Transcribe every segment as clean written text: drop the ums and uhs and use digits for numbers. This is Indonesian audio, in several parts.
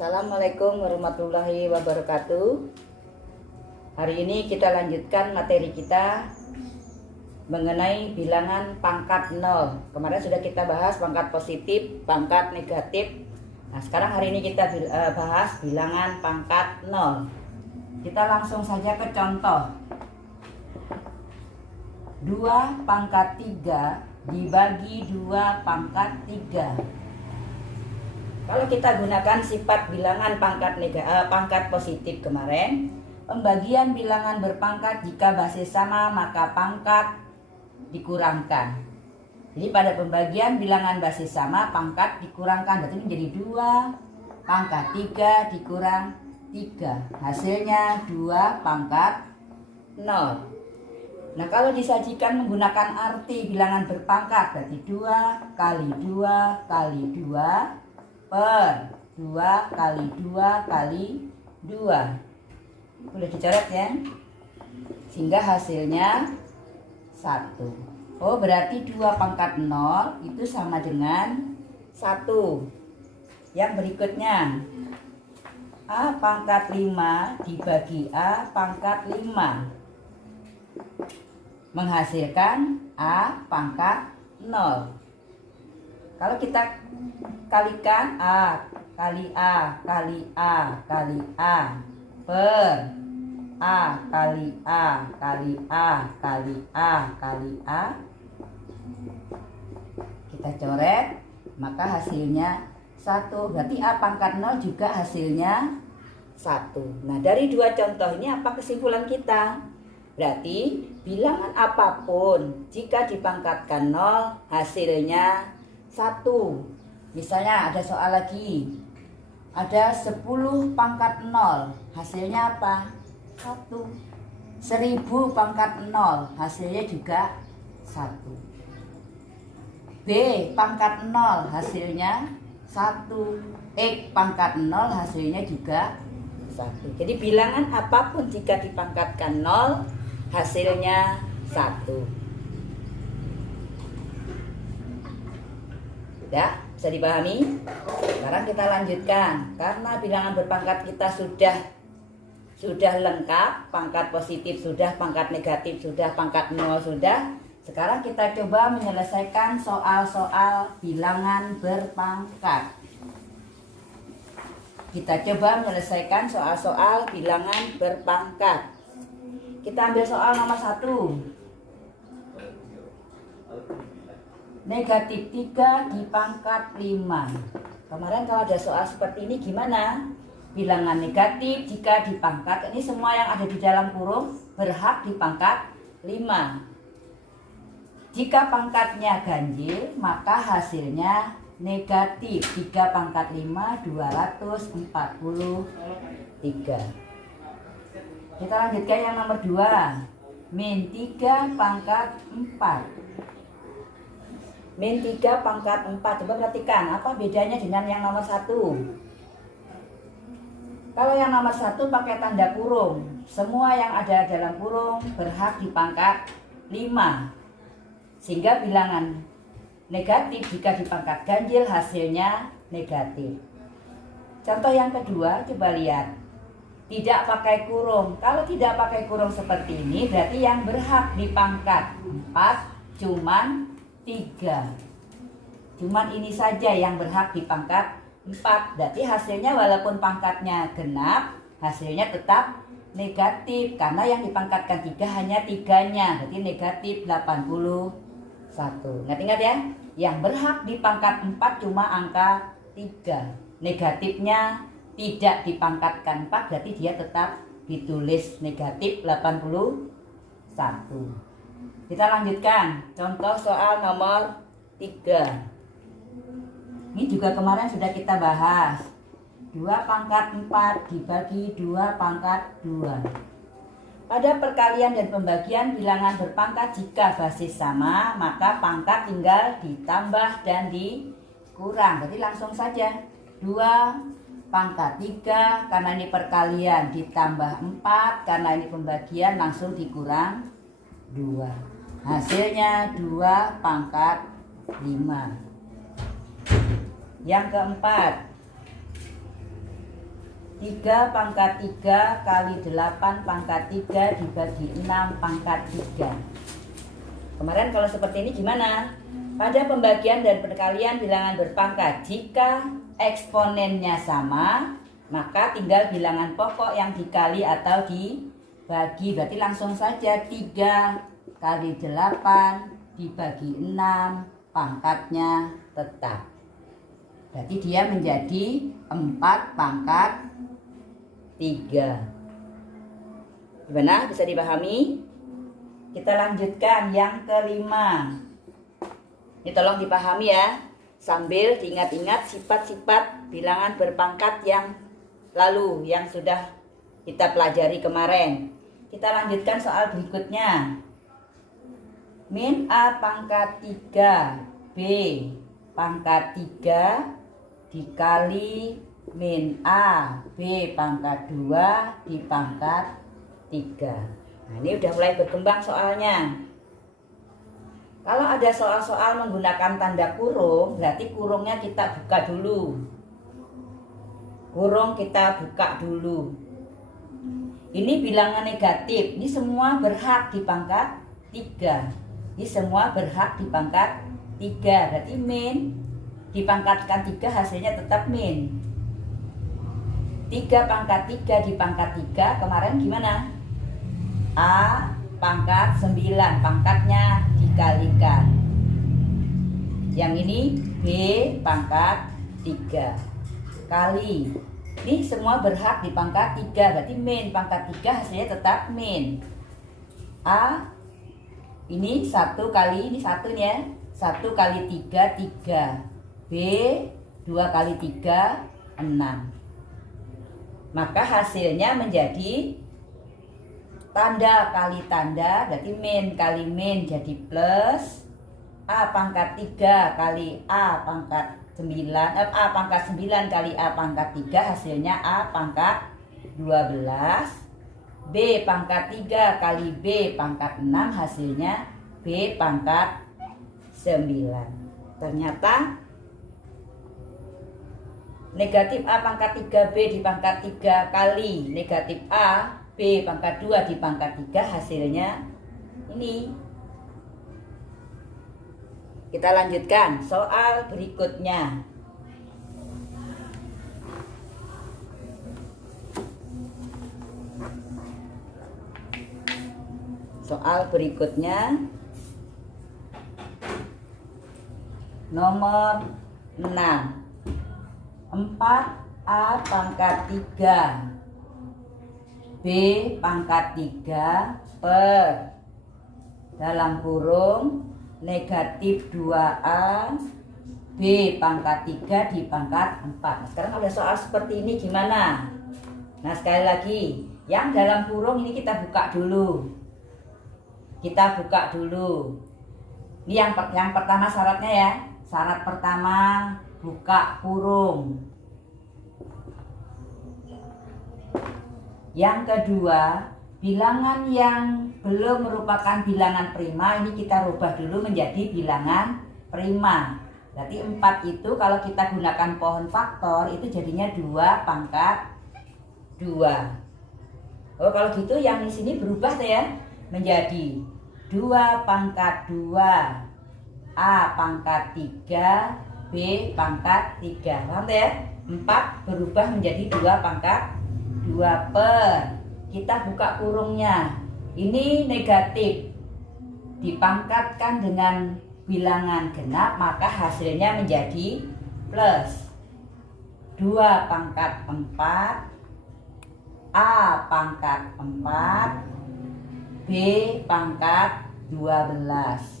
Assalamualaikum warahmatullahi wabarakatuh. Hari ini kita lanjutkan materi kita mengenai bilangan pangkat 0. Kemarin sudah kita bahas pangkat positif, pangkat negatif. Nah, sekarang hari ini kita bahas bilangan pangkat 0. Kita langsung saja ke contoh. 2 pangkat 3 dibagi 2 pangkat 3. Kalau kita gunakan sifat bilangan pangkat positif kemarin, pembagian bilangan berpangkat jika basis sama maka pangkat dikurangkan. Jadi pada pembagian bilangan basis sama pangkat dikurangkan, berarti menjadi 2 pangkat 3 dikurang 3. Hasilnya 2 pangkat 0. Nah, kalau disajikan menggunakan arti bilangan berpangkat, berarti 2 kali 2 kali 2 per 2 kali 2 kali 2. Boleh dicoret ya. Sehingga hasilnya 1. Oh, berarti 2 pangkat 0 itu sama dengan 1. Yang berikutnya, A pangkat 5 dibagi A pangkat 5 menghasilkan A pangkat 0. Kalau kita kalikan A kali A kali A kali A per A kali A kali A kali A kali A, kita coret, maka hasilnya 1. Berarti A pangkat 0 juga hasilnya 1. Nah, dari 2 contoh ini apa kesimpulan kita? Berarti bilangan apapun jika dipangkatkan 0 hasilnya 1. Misalnya ada soal lagi, ada 10 pangkat 0 hasilnya apa? 1. 1000 pangkat 0 hasilnya juga 1. B pangkat 0 hasilnya 1. X pangkat 0 hasilnya juga 1. Jadi bilangan apapun jika dipangkatkan 0 hasilnya 1. Ya, bisa dipahami? Sekarang kita lanjutkan. Karena bilangan berpangkat kita sudah lengkap, pangkat positif sudah, pangkat negatif sudah, pangkat 0 sudah. Sekarang kita coba menyelesaikan soal-soal bilangan berpangkat. Kita coba menyelesaikan soal-soal bilangan berpangkat. Kita ambil soal nomor 1. Negatif 3 dipangkat 5. Kemarin kalau ada soal seperti ini gimana? Bilangan negatif jika dipangkat, ini semua yang ada di dalam kurung berhak dipangkat 5. Jika pangkatnya ganjil maka hasilnya negatif. 3 pangkat 5 243. Kita lanjutkan yang nomor 2. Min 3 pangkat 4. Min 3 pangkat 4. Coba perhatikan apa bedanya dengan yang nomor 1. Kalau yang nomor 1 pakai tanda kurung, semua yang ada dalam kurung berhak dipangkat 5. Sehingga bilangan negatif jika dipangkat ganjil hasilnya negatif. Contoh yang kedua, coba lihat. Tidak pakai kurung. Kalau tidak pakai kurung seperti ini, berarti yang berhak dipangkat 4 cuman 3. Cuman ini saja yang berhak dipangkat 4. Berarti hasilnya walaupun pangkatnya genap, hasilnya tetap negatif. Karena yang dipangkatkan 3 hanya 3-nya. Berarti negatif 81. Ingat ya, yang berhak dipangkat 4 cuma angka 3. Negatifnya tidak dipangkatkan 4, berarti dia tetap ditulis negatif 81. Kita lanjutkan contoh soal nomor 3. Ini juga kemarin sudah kita bahas. 2 pangkat 4 dibagi 2 pangkat 2. Pada perkalian dan pembagian bilangan berpangkat jika basis sama maka pangkat tinggal ditambah dan dikurang. Berarti langsung saja 2 pangkat 3 karena ini perkalian ditambah 4, karena ini pembagian langsung dikurang 2. Hasilnya 2 pangkat 5. Yang keempat, 3 pangkat 3 kali 8 pangkat 3 dibagi 6 pangkat 3. Kemarin kalau seperti ini gimana? Pada pembagian dan perkalian bilangan berpangkat, jika eksponennya sama, maka tinggal bilangan pokok yang dikali atau dibagi. Berarti langsung saja 3 kali 8 dibagi 6, pangkatnya tetap. Berarti dia menjadi 4 pangkat 3. Gimana? Bisa dipahami? Kita lanjutkan yang kelima. Ini tolong dipahami ya, sambil diingat-ingat sifat-sifat bilangan berpangkat yang lalu, yang sudah kita pelajari kemarin. Kita lanjutkan soal berikutnya. Min A pangkat 3 B pangkat 3 dikali min A B pangkat 2 di pangkat 3. Nah, ini udah mulai berkembang soalnya. Kalau ada soal-soal menggunakan tanda kurung, berarti kurungnya kita buka dulu. Kurung kita buka dulu. Ini bilangan negatif. Ini semua berhak di pangkat 3. Ini semua berhak di pangkat 3. Berarti min dipangkatkan 3 hasilnya tetap min. 3 pangkat 3 di pangkat 3 kemarin gimana? A pangkat 9, pangkatnya dikalikan. Yang ini B pangkat 3 kali. Ini semua berhak di pangkat 3, berarti min pangkat 3 hasilnya tetap min. A ini 1 kali, ini 1 nih ya, 1 kali 3, 3. B 2 kali 3, 6. Maka hasilnya menjadi tanda kali tanda, berarti min kali min jadi plus. A pangkat 3 kali A pangkat 9, A pangkat 9 kali A pangkat 3 hasilnya A pangkat 12. B pangkat 3 kali B pangkat 6 hasilnya B pangkat 9. Ternyata negatif A pangkat 3 B di pangkat 3 kali negatif A B pangkat 2 di pangkat 3 hasilnya ini. Kita lanjutkan soal berikutnya. Soal berikutnya nomor 6. 4A pangkat 3 B pangkat 3 per dalam kurung negatif 2A B pangkat 3 di pangkat 4. Nah, sekarang ada soal seperti ini gimana? Nah, sekali lagi, yang dalam kurung ini kita buka dulu. Kita buka dulu. Ini yang pertama syaratnya ya. Syarat pertama, buka kurung. Yang kedua, bilangan yang belum merupakan bilangan prima ini kita rubah dulu menjadi bilangan prima. Berarti 4 itu kalau kita gunakan pohon faktor itu jadinya 2 pangkat 2. Oh, kalau gitu yang di sini berubah ya menjadi 2 pangkat 2 A pangkat 3 B pangkat 3. Paham ya? 4 berubah menjadi 2 pangkat 2 per. Kita buka kurungnya. Ini negatif dipangkatkan dengan bilangan genap, maka hasilnya menjadi plus 2 pangkat 4 A pangkat 4 B pangkat 12.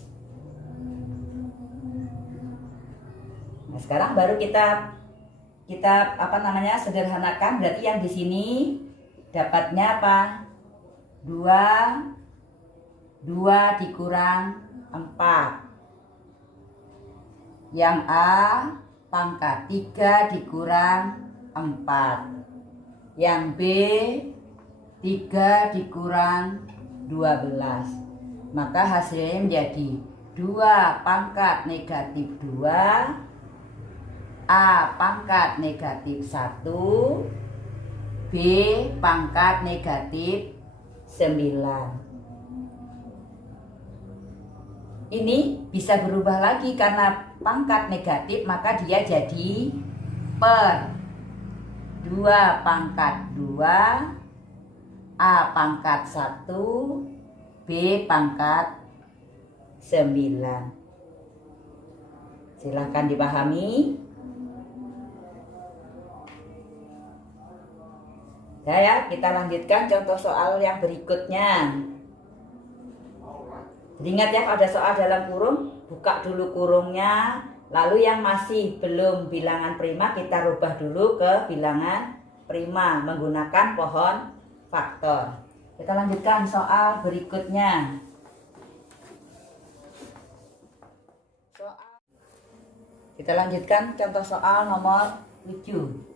Nah, sekarang baru kita sederhanakan. Berarti yang di sini dapatnya apa? 2 dikurang 4. Yang A pangkat 3 dikurang 4. Yang B 3 dikurang 12. Maka hasilnya menjadi 2 pangkat negatif 2 A pangkat negatif 1 B pangkat negatif 9. Ini bisa berubah lagi karena pangkat negatif, maka dia jadi per 2 pangkat 2, A pangkat 1, B pangkat 9. Silahkan dipahami. Ya, kita lanjutkan contoh soal yang berikutnya. Ingat ya, ada soal dalam kurung, buka dulu kurungnya, lalu yang masih belum bilangan prima kita rubah dulu ke bilangan prima menggunakan pohon faktor. Kita lanjutkan soal berikutnya. Kita lanjutkan contoh soal nomor 7.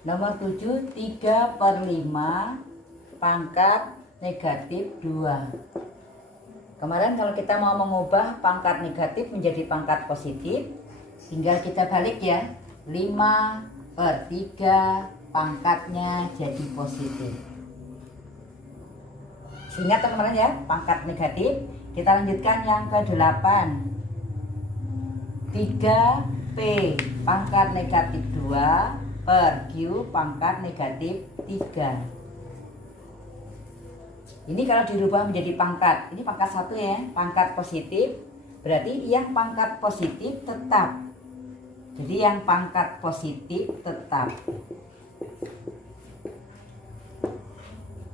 Nomor 7, 3/5 pangkat negatif 2. Kemarin kalau kita mau mengubah pangkat negatif menjadi pangkat positif, tinggal kita balik ya. 5/3 pangkatnya jadi positif. Ingat teman-teman ya, pangkat negatif. Kita lanjutkan yang ke-8. 3P pangkat negatif 2 per Q pangkat negatif 3. Ini kalau dirubah menjadi pangkat, ini pangkat 1 ya, pangkat positif, berarti yang pangkat positif tetap. Jadi yang pangkat positif tetap.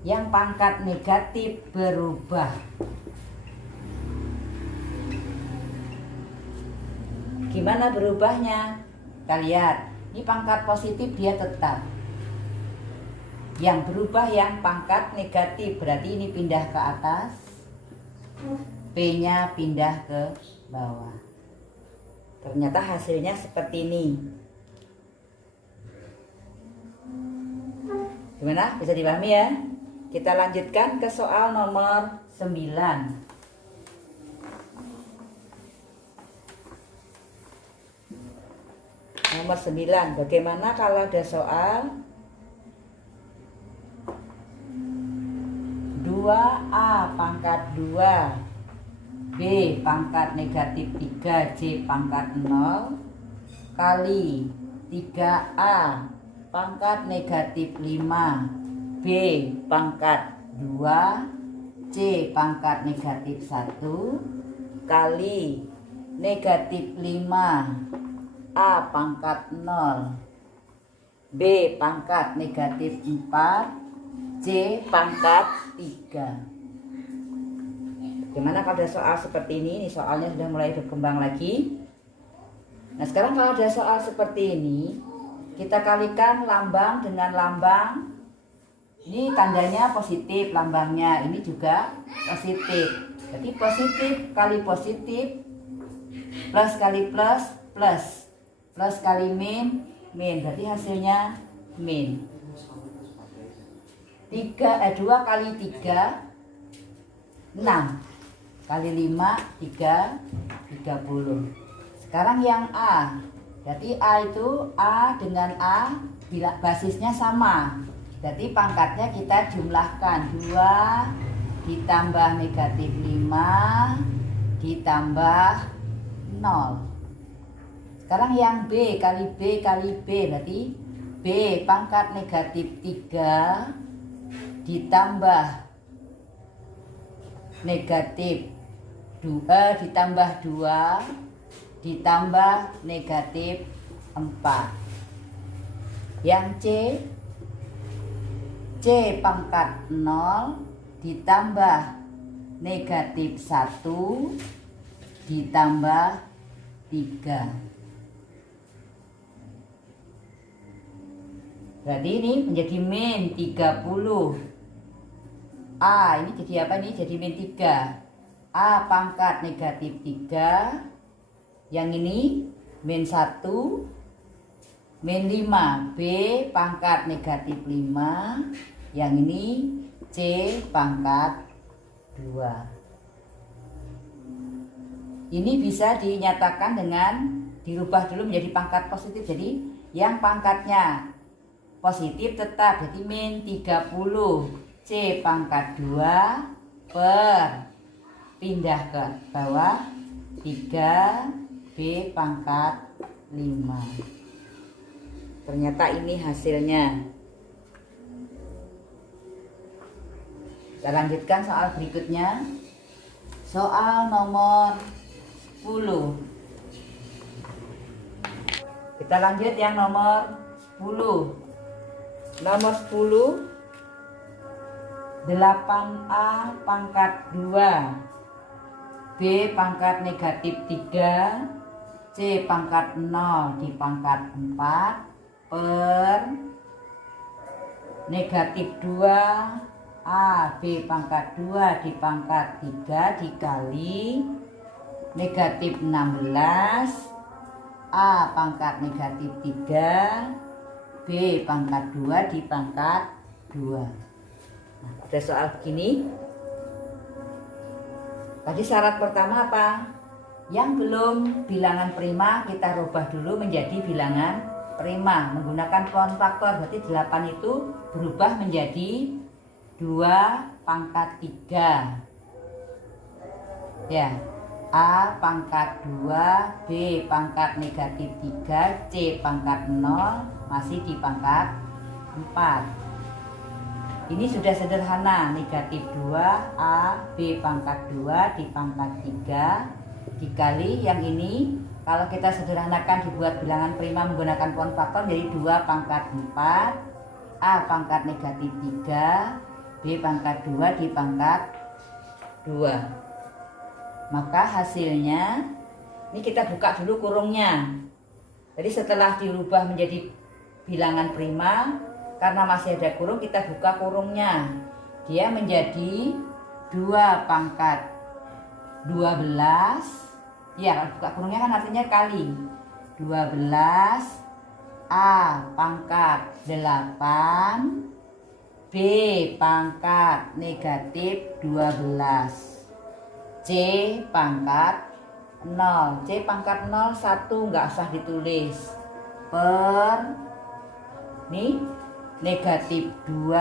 Yang pangkat negatif berubah. Gimana berubahnya? Kita lihat, ini pangkat positif dia tetap. Yang berubah yang pangkat negatif, berarti ini pindah ke atas, P-nya pindah ke bawah. Ternyata hasilnya seperti ini. Gimana? Bisa dipahami ya? Kita lanjutkan ke soal nomor 9. Nomor 9, bagaimana kalau ada soal 2A pangkat 2, B pangkat negatif 3, C pangkat 0, kali 3A pangkat negatif 5, B pangkat 2, C pangkat negatif 1, kali negatif 5, A pangkat 0, B pangkat negatif 4, C pangkat 3. Gimana kalau ada soal seperti ini? Ini soalnya sudah mulai berkembang lagi. Nah sekarang kalau ada soal seperti ini, kita kalikan lambang dengan lambang. Ini tandanya positif lambangnya, ini juga positif. Jadi positif kali positif, plus kali plus, plus. Plus kali min, min. Berarti hasilnya min. 2 kali 3, 6. Kali 5, 3, 30. Sekarang yang A. Berarti A itu A dengan A bila basisnya sama. Berarti pangkatnya kita jumlahkan. 2 ditambah negatif 5 ditambah 0. Sekarang yang B kali B kali B, berarti B pangkat negatif 3 ditambah negatif 2 ditambah 2 ditambah negatif 4. Yang C pangkat 0 ditambah negatif 1 ditambah 3. Berarti ini menjadi min 30. A ini jadi apa nih? Jadi min 3. A pangkat negatif 3. Yang ini min 1. Min 5. B pangkat negatif 5. Yang ini C pangkat 2. Ini bisa dinyatakan dengan dirubah dulu menjadi pangkat positif. Jadi yang pangkatnya positif tetap, jadi min 30 C pangkat 2 per pindah ke bawah 3 B pangkat 5. Ternyata ini hasilnya. Kita lanjutkan soal berikutnya. Soal nomor 10. Kita lanjut yang nomor 10. Nomor 10, 8A pangkat 2 B pangkat negatif 3 C pangkat 0 di pangkat 4 per negatif 2 A B pangkat 2 di pangkat 3 dikali negatif 16 A pangkat negatif 3 B pangkat 2 di pangkat 2. Nah, pada soal begini, tadi syarat pertama apa? Yang belum bilangan prima kita rubah dulu menjadi bilangan prima menggunakan pohon faktor. Berarti 8 itu berubah menjadi 2 pangkat 3 ya. A pangkat 2 B pangkat negatif 3 C pangkat 0 masih di pangkat 4. Ini sudah sederhana, negatif 2 A B pangkat 2 di pangkat 3 dikali yang ini kalau kita sederhanakan dibuat bilangan prima menggunakan pohon faktor jadi 2 pangkat 4 A pangkat negatif 3 B pangkat 2 di pangkat 2. Maka hasilnya ini kita buka dulu kurungnya. Jadi setelah dirubah menjadi bilangan prima, karena masih ada kurung kita buka kurungnya. Dia menjadi 2 pangkat 12. Ya, buka kurungnya kan artinya kali 12 A pangkat 8 B pangkat negatif 12 C pangkat 0. C pangkat 0 1 nggak usah ditulis per nih negatif 2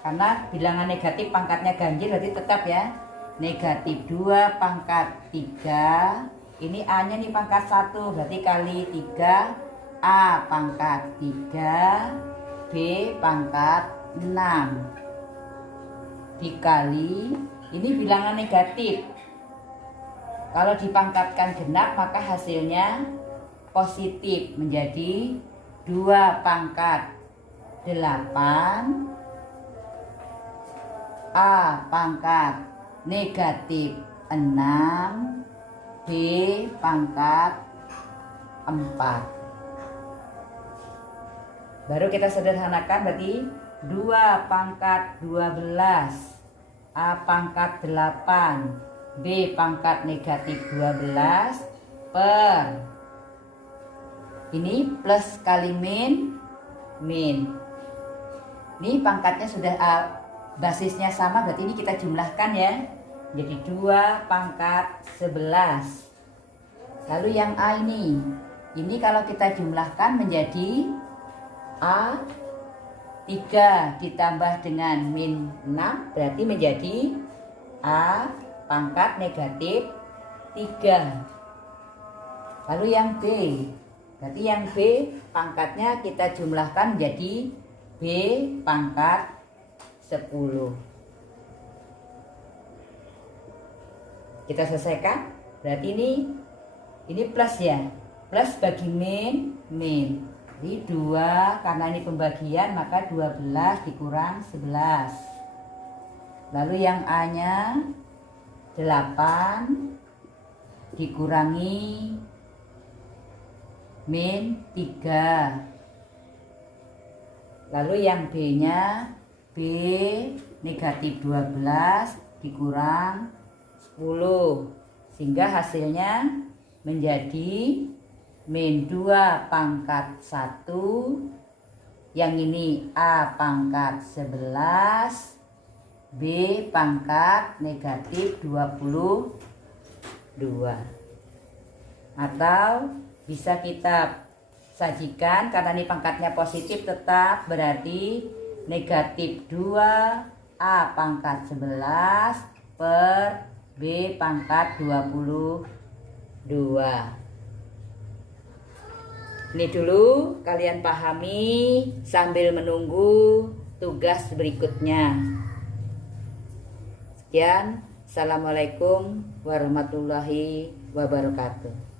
karena bilangan negatif pangkatnya ganjil berarti tetap ya. Negatif 2 pangkat 3 ini A nya nih pangkat 1 berarti kali 3 A pangkat 3 B pangkat 6 dikali ini bilangan negatif. Kalau dipangkatkan genap maka hasilnya positif menjadi 2 pangkat 8 A pangkat negatif 6 B pangkat 4. Baru kita sederhanakan berarti 2 pangkat 12 A pangkat 8 B pangkat negatif 12 per ini plus kali min ini pangkatnya sudah basisnya sama berarti ini kita jumlahkan ya jadi 2 pangkat 11. Lalu yang A ini kalau kita jumlahkan menjadi A 3 ditambah dengan min 6 berarti menjadi A pangkat negatif 3. Lalu yang B berarti yang B pangkatnya kita jumlahkan menjadi B pangkat 10. Kita selesaikan berarti ini plus ya, plus bagi min jadi 2 karena ini pembagian maka 12 dikurang 11. Lalu yang A nya 8 dikurangi min 3. Lalu yang B nya B negatif 12 dikurang 10 sehingga hasilnya menjadi min 2 pangkat 1 yang ini A pangkat 11 B pangkat negatif 22. Atau bisa kita sajikan. Karena ini pangkatnya positif tetap, berarti negatif 2A pangkat 11 per B pangkat 22. Ini dulu kalian pahami sambil menunggu tugas berikutnya. Sekian, assalamualaikum warahmatullahi wabarakatuh.